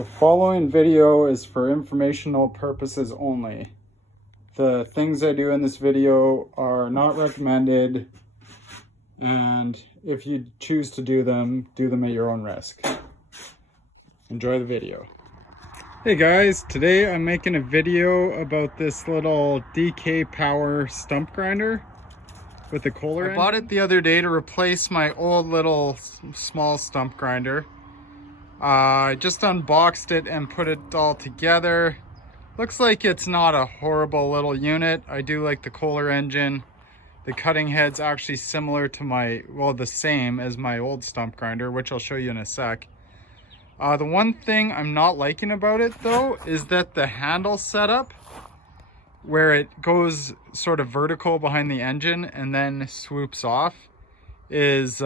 The following video is for informational purposes only. The things I do in this video are not recommended, and if you choose to do them at your own risk. Enjoy the video. Hey guys, today I'm making a video about this little DK Power stump grinder with the Kohler engine. I bought it the other day to replace my old little small stump grinder. I just unboxed it and put it all together. Looks like it's not a horrible little unit. I do like the Kohler engine. The cutting head's actually similar to my, well, the same as my old stump grinder, which I'll show you in a sec. The one thing I'm not liking about it though is that the handle setup, where it goes sort of vertical behind the engine and then swoops off, is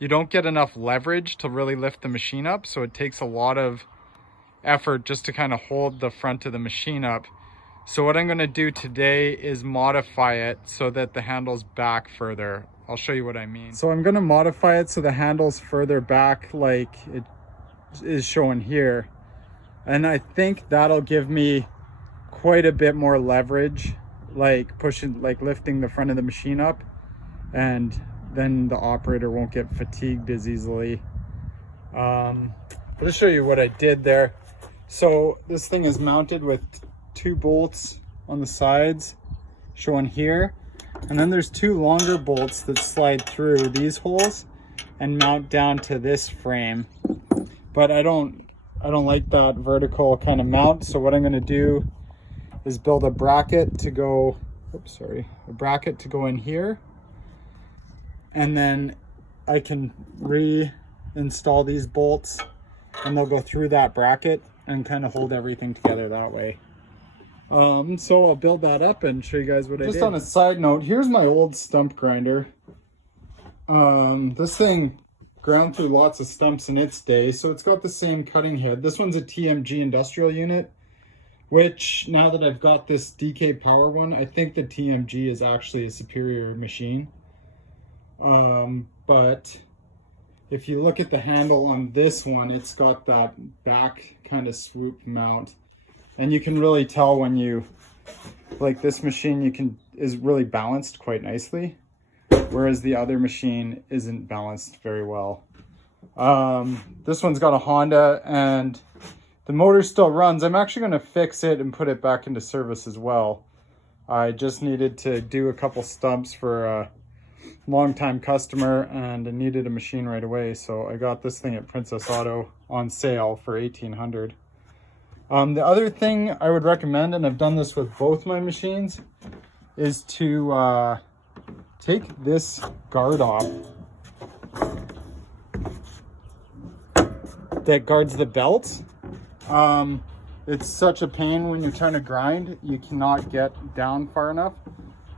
you don't get enough leverage to really lift the machine up, so it takes a lot of effort just to kind of hold the front of the machine up. So what I'm going to do today is modify it so that the handle's back further. I'll show you what I mean. So I'm going to modify it so the handle's further back like it is shown here, and I think that'll give me quite a bit more leverage, like lifting the front of the machine up, and then the operator won't get fatigued as easily. I'll just show you what I did there. So this thing is mounted with 2 bolts on the sides shown here, and then there's 2 longer bolts that slide through these holes and mount down to this frame. But I don't like that vertical kind of mount, so what I'm going to do is build a bracket to go, a bracket to go in here, and then I can reinstall these bolts and they'll go through that bracket and kind of hold everything together that way. So I'll build that up and show you guys what I did. Just on a side note, here's my old stump grinder. This thing ground through lots of stumps in its day, so it's got the same cutting head. This one's a TMG industrial unit, which now that I've got this DK Power one, I think the TMG is actually a superior machine. But if you look at the handle on this one, it's got that back kind of swoop mount, and you can really tell when you, like this machine, is really balanced quite nicely, whereas the other machine isn't balanced very well. This one's got a Honda and the motor still runs. I'm actually going to fix it and put it back into service as well. I just needed to do a couple stumps for a long-time customer, and I needed a machine right away, so I got this thing at Princess Auto on sale for $1,800. The other thing I would recommend, and I've done this with both my machines, is to take this guard off that guards the belts. It's such a pain when you're trying to grind. You cannot get down far enough.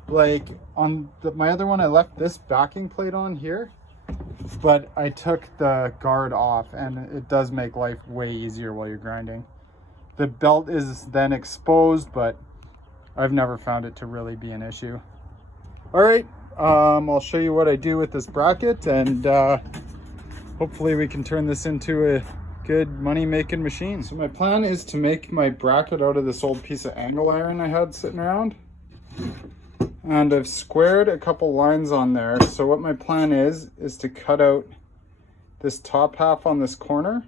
Like on my other one, I left this backing plate on here, but I took the guard off, and it does make life way easier while you're grinding. The belt is then exposed, but I've never found it to really be an issue. All right, I'll show you what I do with this bracket, and hopefully we can turn this into a good money-making machine. So my plan is to make my bracket out of this old piece of angle iron I had sitting around. And I've squared a couple lines on there. So what my plan is to cut out this top half on this corner.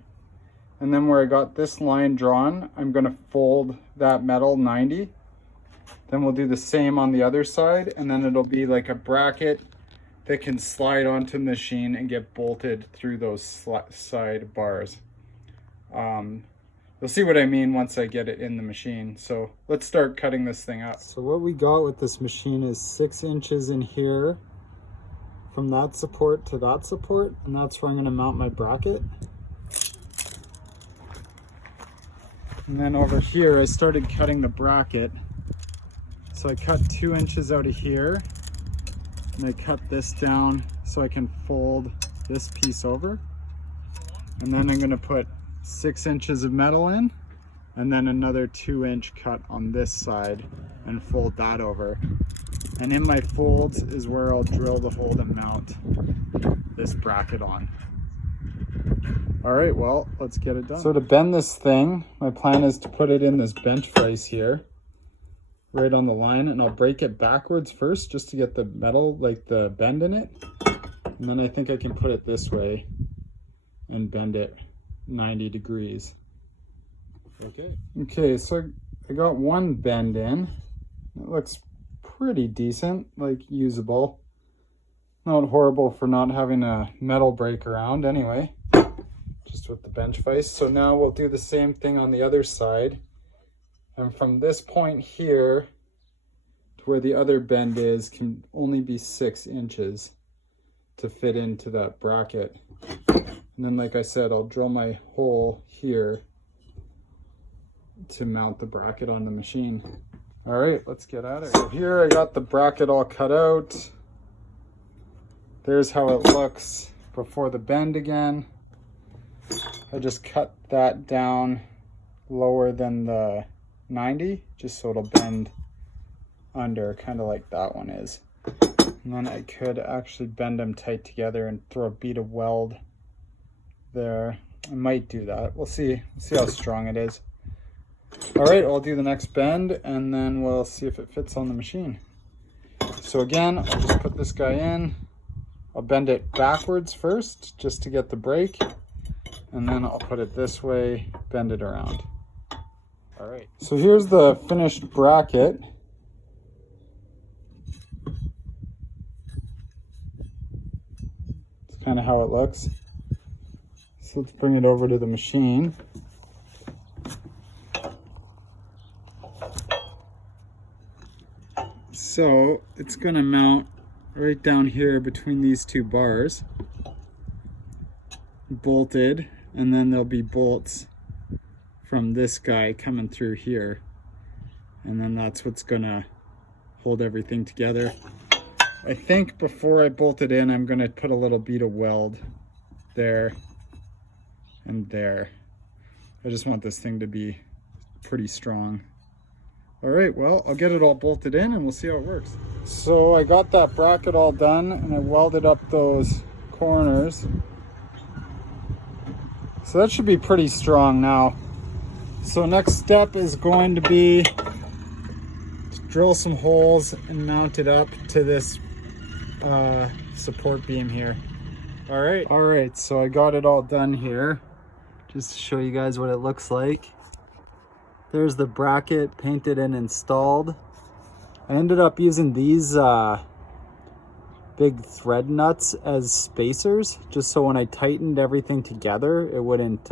And then where I got this line drawn, I'm gonna fold that metal 90. Then we'll do the same on the other side, and then it'll be like a bracket that can slide onto the machine and get bolted through those side bars. You'll see what I mean once I get it in the machine. So let's start cutting this thing up. So what we got with this machine is 6 inches in here from that support to that support, and that's where I'm gonna mount my bracket. And then over here, I started cutting the bracket. So I cut 2 inches out of here, and I cut this down so I can fold this piece over. And then I'm gonna put 6 inches of metal in, and then another 2-inch cut on this side and fold that over. And in my folds is where I'll drill the hole to mount this bracket on. All right, well, let's get it done. So to bend this thing, my plan is to put it in this bench vise here, right on the line, and I'll break it backwards first just to get the metal, like the bend in it. And then I think I can put it this way and bend it 90 degrees. Okay, so I got one bend in. It looks pretty decent, like usable. Not horrible for not having a metal break around anyway, just with the bench vise. So now we'll do the same thing on the other side. And from this point here to where the other bend is can only be 6 inches to fit into that bracket. And then, like I said, I'll drill my hole here to mount the bracket on the machine. All right, let's get at it. So here I got the bracket all cut out. There's how it looks before the bend again. I just cut that down lower than the 90, just so it'll bend under, kind of like that one is. And then I could actually bend them tight together and throw a bead of weld there. I might do that. We'll see how strong it is. All right, I'll do the next bend and then we'll see if it fits on the machine. So again, I'll just put this guy in. I'll bend it backwards first just to get the break, and then I'll put it this way, bend it around. All right, so here's the finished bracket. It's kind of how it looks. So let's bring it over to the machine. So it's gonna mount right down here between these two bars, bolted, and then there'll be bolts from this guy coming through here, and then that's what's gonna hold everything together. I think before I bolt it in, I'm gonna put a little bead of weld there and there. I just want this thing to be pretty strong. All right, well, I'll get it all bolted in and we'll see how it works. So I got that bracket all done and I welded up those corners. So that should be pretty strong now. So next step is going to be to drill some holes and mount it up to this support beam here. All right, so I got it all done here. Just to show you guys what it looks like. There's the bracket painted and installed. I ended up using these big thread nuts as spacers, just so when I tightened everything together, it wouldn't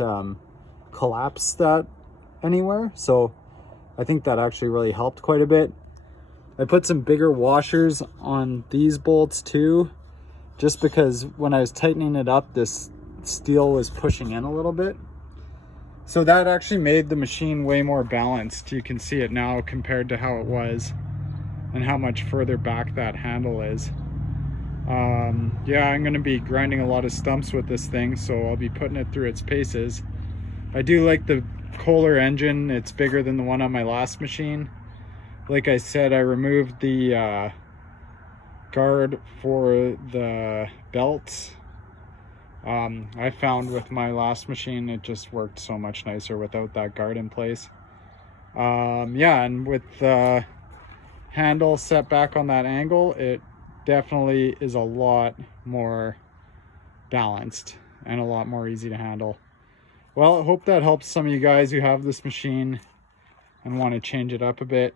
collapse that anywhere. So I think that actually really helped quite a bit. I put some bigger washers on these bolts too, just because when I was tightening it up, this steel was pushing in a little bit. So that actually made the machine way more balanced. You can see it now compared to how it was and how much further back that handle is. Yeah, I'm gonna be grinding a lot of stumps with this thing, so I'll be putting it through its paces. I do like the Kohler engine. It's bigger than the one on my last machine. Like I said, I removed the guard for the belt. I found with my last machine, it just worked so much nicer without that guard in place. Yeah, and with the handle set back on that angle, it definitely is a lot more balanced and a lot more easy to handle. Well, I hope that helps some of you guys who have this machine and want to change it up a bit.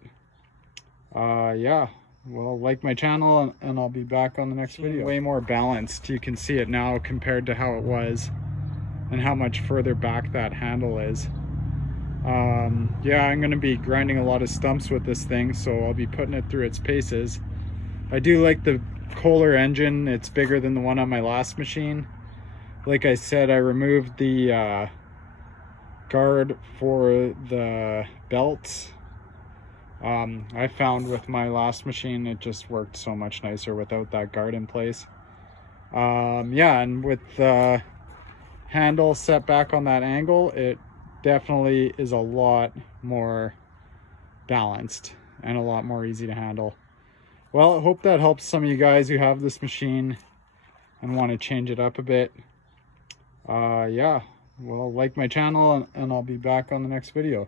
Yeah. Well, like my channel and I'll be back on the next video. Way more balanced. You can see it now compared to how it was and how much further back that handle is. Yeah, I'm going to be grinding a lot of stumps with this thing, so I'll be putting it through its paces. I do like the Kohler engine. It's bigger than the one on my last machine. Like I said, I removed the guard for the belt. I found with my last machine, it just worked so much nicer without that guard in place. Yeah, and with the handle set back on that angle, it definitely is a lot more balanced and a lot more easy to handle. Well, I hope that helps some of you guys who have this machine and want to change it up a bit. Yeah. well, like my channel, and I'll be back on the next video.